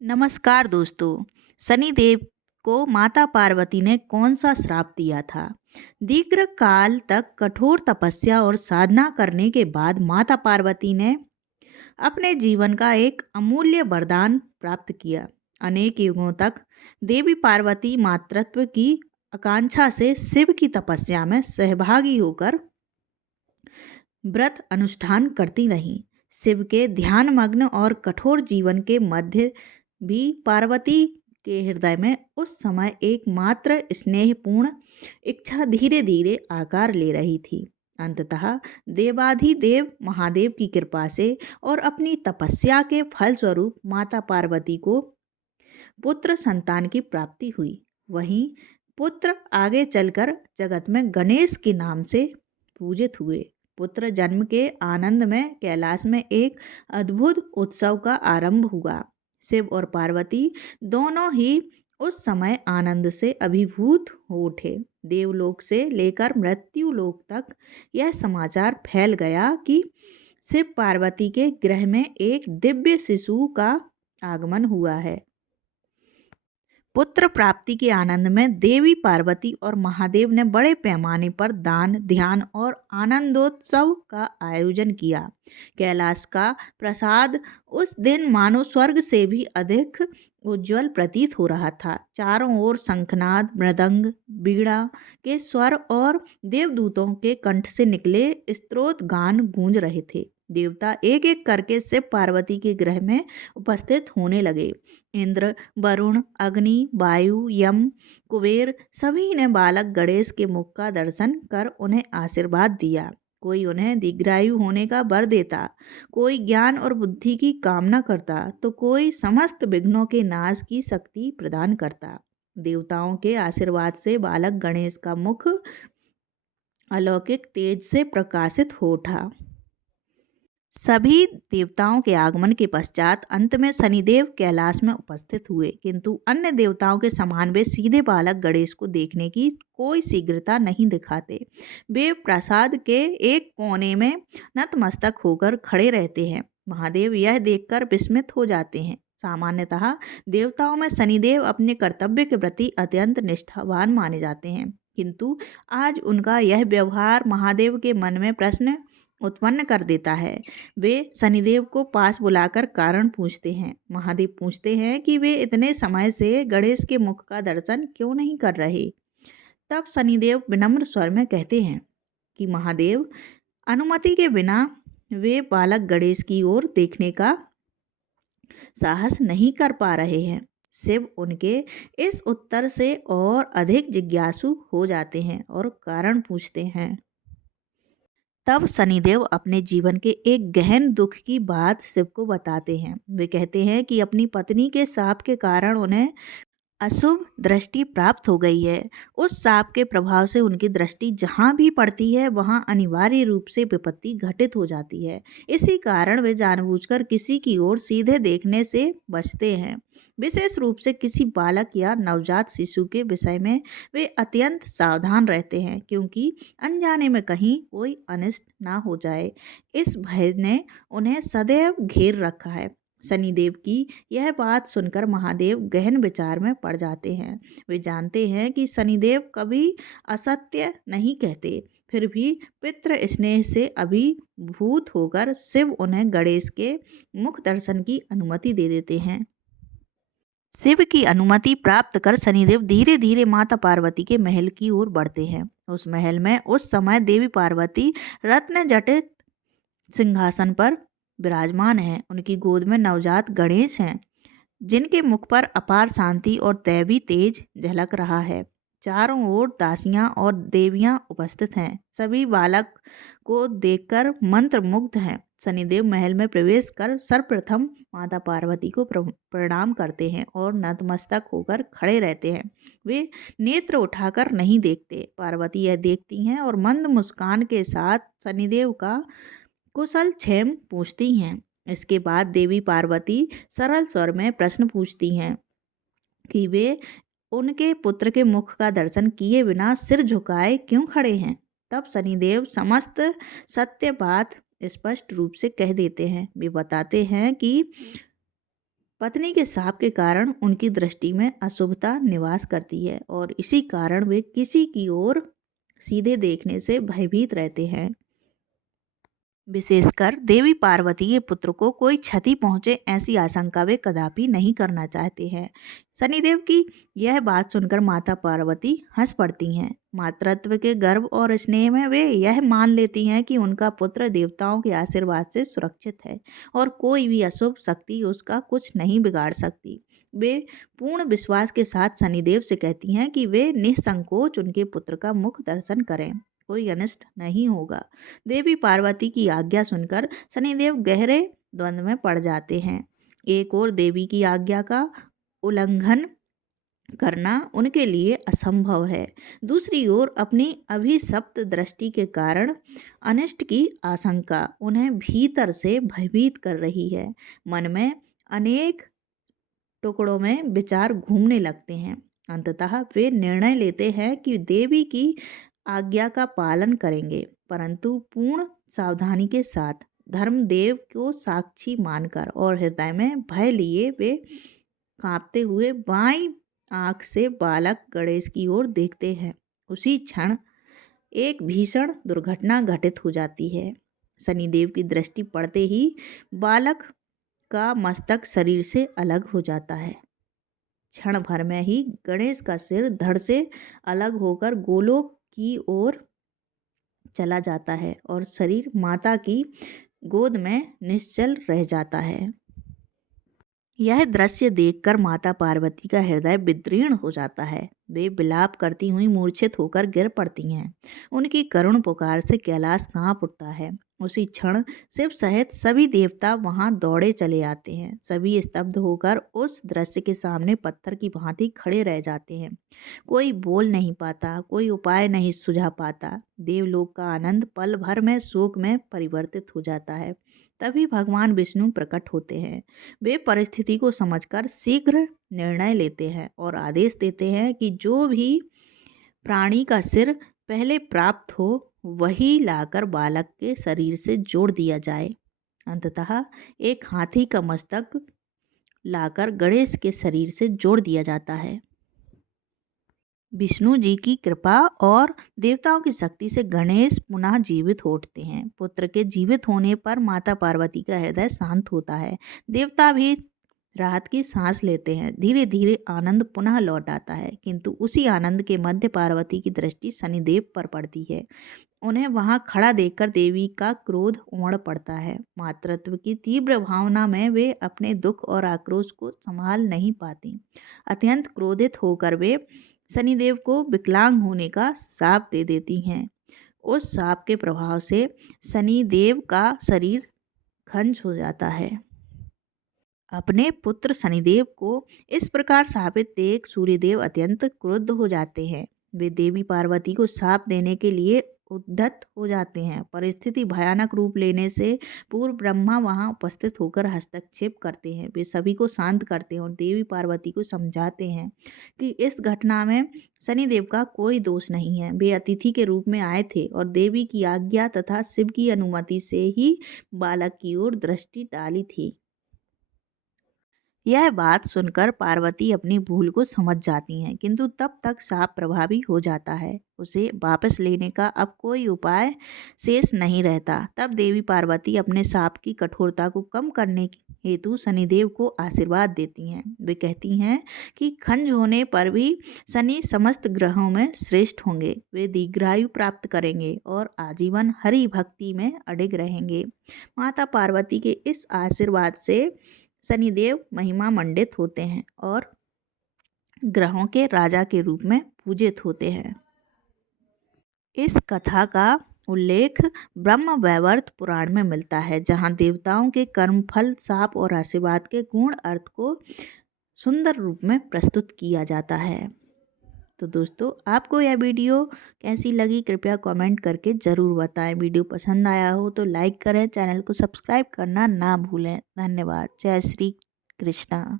नमस्कार दोस्तों। शनिदेव को माता पार्वती ने कौन सा श्राप दिया था? दीर्घ काल तक कठोर तपस्या और साधना करने के बाद माता पार्वती ने अपने जीवन का एक अमूल्य वरदान प्राप्त किया। अनेक युगों तक देवी पार्वती मातृत्व की आकांक्षा से शिव की तपस्या में सहभागी होकर व्रत अनुष्ठान करती रहीं। शिव के ध्यान मग्न और कठोर जीवन के मध्य भी पार्वती के हृदय में उस समय एकमात्र स्नेहपूर्ण इच्छा धीरे धीरे आकार ले रही थी। अंततः देवाधिदेव महादेव की कृपा से और अपनी तपस्या के फलस्वरूप माता पार्वती को पुत्र संतान की प्राप्ति हुई। वहीं पुत्र आगे चलकर जगत में गणेश के नाम से पूजित हुए। पुत्र जन्म के आनंद में कैलाश में एक अद्भुत उत्सव का आरंभ हुआ। शिव और पार्वती दोनों ही उस समय आनंद से अभिभूत हो उठे। देवलोक से लेकर मृत्यु लोक तक यह समाचार फैल गया कि शिव पार्वती के गृह में एक दिव्य शिशु का आगमन हुआ है। पुत्र प्राप्ति के आनंद में देवी पार्वती और महादेव ने बड़े पैमाने पर दान, ध्यान और आनंदोत्सव का आयोजन किया। कैलाश का प्रसाद उस दिन मानो स्वर्ग से भी अधिक उज्जवल प्रतीत हो रहा था। चारों ओर शंखनाद, मृदंग, बीड़ा के स्वर और देवदूतों के कंठ से निकले स्तोत्र गान गूंज रहे थे। देवता एक एक करके शिव पार्वती के गृह में उपस्थित होने लगे। इंद्र, वरुण, अग्नि, वायु, यम, कुबेर सभी ने बालक गणेश के मुख का दर्शन कर उन्हें आशीर्वाद दिया। कोई उन्हें दीर्घायु होने का वर देता, कोई ज्ञान और बुद्धि की कामना करता, तो कोई समस्त विघ्नों के नाश की शक्ति प्रदान करता। देवताओं के आशीर्वाद से बालक गणेश का मुख अलौकिक तेज से प्रकाशित हो उठा। सभी देवताओं के आगमन के पश्चात अंत में शनिदेव कैलाश में उपस्थित हुए, किंतु अन्य देवताओं के समान वे सीधे बालक गणेश को देखने की कोई शीघ्रता नहीं दिखाते। वे प्रसाद के एक कोने में नतमस्तक होकर खड़े रहते हैं। महादेव यह देखकर विस्मित हो जाते हैं। सामान्यतः देवताओं में शनिदेव अपने कर्तव्य के प्रति अत्यंत निष्ठावान माने जाते हैं, किंतु आज उनका यह व्यवहार महादेव के मन में प्रश्न उत्पन्न कर देता है। वे शनिदेव को पास बुलाकर कारण पूछते हैं। महादेव पूछते हैं कि वे इतने समय से गणेश के मुख का दर्शन क्यों नहीं कर रहे। तब शनिदेव विनम्र स्वर में कहते हैं कि महादेव, अनुमति के बिना वे बालक गणेश की ओर देखने का साहस नहीं कर पा रहे हैं। शिव उनके इस उत्तर से और अधिक जिज्ञासु हो जाते हैं और कारण पूछते हैं। तब शनिदेव अपने जीवन के एक गहन दुख की बात शिव को बताते हैं। वे कहते हैं कि अपनी पत्नी के शाप के कारण उन्हें अशुभ दृष्टि प्राप्त हो गई है। उस शाप के प्रभाव से उनकी दृष्टि जहाँ भी पड़ती है वहाँ अनिवार्य रूप से विपत्ति घटित हो जाती है। इसी कारण वे जानबूझकर किसी की ओर सीधे देखने से बचते हैं। विशेष रूप से किसी बालक या नवजात शिशु के विषय में वे अत्यंत सावधान रहते हैं, क्योंकि अनजाने में कहीं कोई अनिष्ट ना हो जाए। इस भय ने उन्हें सदैव घेर रखा है। शनिदेव की यह बात सुनकर महादेव गहन विचार में पड़ जाते हैं। वे जानते हैं कि शनिदेव कभी असत्य नहीं कहते, फिर भी पितृ स्नेह से अभिभूत होकर शिव उन्हें गणेश के मुख दर्शन की अनुमति दे देते हैं। शिव की अनुमति प्राप्त कर शनिदेव धीरे धीरे माता पार्वती के महल की ओर बढ़ते हैं। उस महल में उस समय देवी पार्वती रत्न जटित सिंहासन पर विराजमान हैं। उनकी गोद में नवजात गणेश हैं, जिनके मुख पर अपार शांति और दैवी तेज झलक रहा है। चारों ओर दासियां और देवियां उपस्थित हैं। सभी बालक को देखकर मंत्रमुग्ध हैं। शनिदेव महल में प्रवेश कर सर्वप्रथम माता पार्वती को प्रणाम करते हैं और नतमस्तक होकर खड़े रहते हैं। वे नेत्र उठाकर नहीं देखते। पार्वती यह देखती हैं और मंद मुस्कान के साथ शनिदेव का कुशल क्षेम पूछती हैं। इसके बाद देवी पार्वती सरल स्वर में प्रश्न पूछती हैं कि वे उनके पुत्र के मुख का दर्शन किए बिना सिर झुकाए क्यों खड़े हैं। तब शनिदेव समस्त सत्य बात स्पष्ट रूप से कह देते हैं। वे बताते हैं कि पत्नी के शाप के कारण उनकी दृष्टि में अशुभता निवास करती है और इसी कारण वे किसी की ओर सीधे देखने से भयभीत रहते हैं। विशेषकर देवी पार्वती के पुत्र को कोई क्षति पहुंचे ऐसी आशंका वे कदापि नहीं करना चाहते हैं। शनिदेव की यह बात सुनकर माता पार्वती हंस पड़ती हैं। मातृत्व के गर्व और स्नेह में वे यह मान लेती हैं कि उनका पुत्र देवताओं के आशीर्वाद से सुरक्षित है और कोई भी अशुभ शक्ति उसका कुछ नहीं बिगाड़ सकती। वे पूर्ण विश्वास के साथ शनिदेव से कहती हैं कि वे निसंकोच उनके पुत्र का मुख दर्शन करें, कोई अनिष्ट नहीं होगा। देवी पार्वती की आज्ञा सुनकर शनिदेव गहरे द्वंद्व में पड़ जाते हैं। एक और देवी की आज्ञा का उल्लंघन करना उनके लिए असंभव है, दूसरी ओर अपनी अभिशप्त दृष्टि के कारण अनिष्ट की आशंका उन्हें भीतर से भयभीत कर रही है। मन में अनेक टुकड़ों में विचार घूमने लगते हैं। अंततः वे निर्णय लेते हैं कि देवी की आज्ञा का पालन करेंगे, परंतु पूर्ण सावधानी के साथ, धर्मदेव को साक्षी मानकर और हृदय में भय लिए वे कांपते हुए बाईं आंख से बालक गणेश की ओर देखते हैं। उसी क्षण एक भीषण दुर्घटना घटित हो जाती है। शनिदेव की दृष्टि पड़ते ही बालक का मस्तक शरीर से अलग हो जाता है। क्षण भर में ही गणेश का सिर धड़ से अलग होकर गोलोक की ओर चला जाता है और शरीर माता की गोद में निश्चल रह जाता है। यह दृश्य देखकर माता पार्वती का हृदय विदीर्ण हो जाता है। वे विलाप करती हुई मूर्छित होकर गिर पड़ती हैं। उनकी करुण पुकार से कैलाश कांप उठता है। उसी क्षण शिव सहित सभी देवता वहां दौड़े चले आते हैं। सभी स्तब्ध होकर उस दृश्य के सामने पत्थर की भांति खड़े रह जाते हैं। कोई बोल नहीं पाता, कोई उपाय नहीं सुझा पाता। देवलोक का आनंद पल भर में शोक में परिवर्तित हो जाता है। तभी भगवान विष्णु प्रकट होते हैं। वे परिस्थिति को समझकर शीघ्र निर्णय लेते हैं और आदेश देते हैं कि जो भी प्राणी का सिर पहले प्राप्त हो वही लाकर बालक के शरीर से जोड़ दिया जाए। अंततः एक हाथी का मस्तक लाकर गणेश के शरीर से जोड़ दिया जाता है। विष्णु जी की कृपा और देवताओं की शक्ति से गणेश पुनः जीवित हो उठते हैं। पुत्र के जीवित होने पर माता पार्वती का हृदय शांत होता है। देवता भी राहत की सांस लेते हैं। धीरे धीरे आनंद पुनः लौट आता है, किंतु उसी आनंद के मध्य पार्वती की दृष्टि शनिदेव पर पड़ती है। उन्हें वहां खड़ा देखकर देवी का क्रोध उमड़ पड़ता है। मातृत्व की तीव्र भावना में वे अपने दुख और आक्रोश को संभाल नहीं पाती। अत्यंत क्रोधित होकर वे शनिदेव को विकलांग होने का शाप दे देती हैं। उस शाप के प्रभाव से शनिदेव का शरीर खंज हो जाता है। अपने पुत्र शनिदेव को इस प्रकार शापित देख सूर्यदेव अत्यंत क्रुद्ध हो जाते हैं। वे देवी पार्वती को शाप देने के लिए उद्यत हो जाते हैं। परिस्थिति भयानक रूप लेने से पूर्व ब्रह्मा वहां उपस्थित होकर हस्तक्षेप करते हैं। वे सभी को शांत करते हैं और देवी पार्वती को समझाते हैं कि इस घटना में शनिदेव का कोई दोष नहीं है। वे अतिथि के रूप में आए थे और देवी की आज्ञा तथा शिव की अनुमति से ही बालक की ओर दृष्टि डाली थी। यह बात सुनकर पार्वती अपनी भूल को समझ जाती हैं, किंतु तब तक शाप प्रभावी हो जाता है। उसे वापस लेने का अब कोई उपाय शेष नहीं रहता। तब देवी पार्वती अपने शाप की कठोरता को कम करने हेतु शनिदेव को आशीर्वाद देती हैं। वे कहती हैं कि खंज होने पर भी शनि समस्त ग्रहों में श्रेष्ठ होंगे। वे दीर्घायु प्राप्त करेंगे और आजीवन हरि भक्ति में अडिग रहेंगे। माता पार्वती के इस आशीर्वाद से शनिदेव महिमा मंडित होते हैं और ग्रहों के राजा के रूप में पूजित होते हैं। इस कथा का उल्लेख ब्रह्म वैवर्त पुराण में मिलता है, जहां देवताओं के कर्मफल, शाप और आशीर्वाद के गुण अर्थ को सुंदर रूप में प्रस्तुत किया जाता है। तो दोस्तों, आपको यह वीडियो कैसी लगी कृपया कमेंट करके ज़रूर बताएं। वीडियो पसंद आया हो तो लाइक करें, चैनल को सब्सक्राइब करना ना भूलें। धन्यवाद। जय श्री कृष्णा।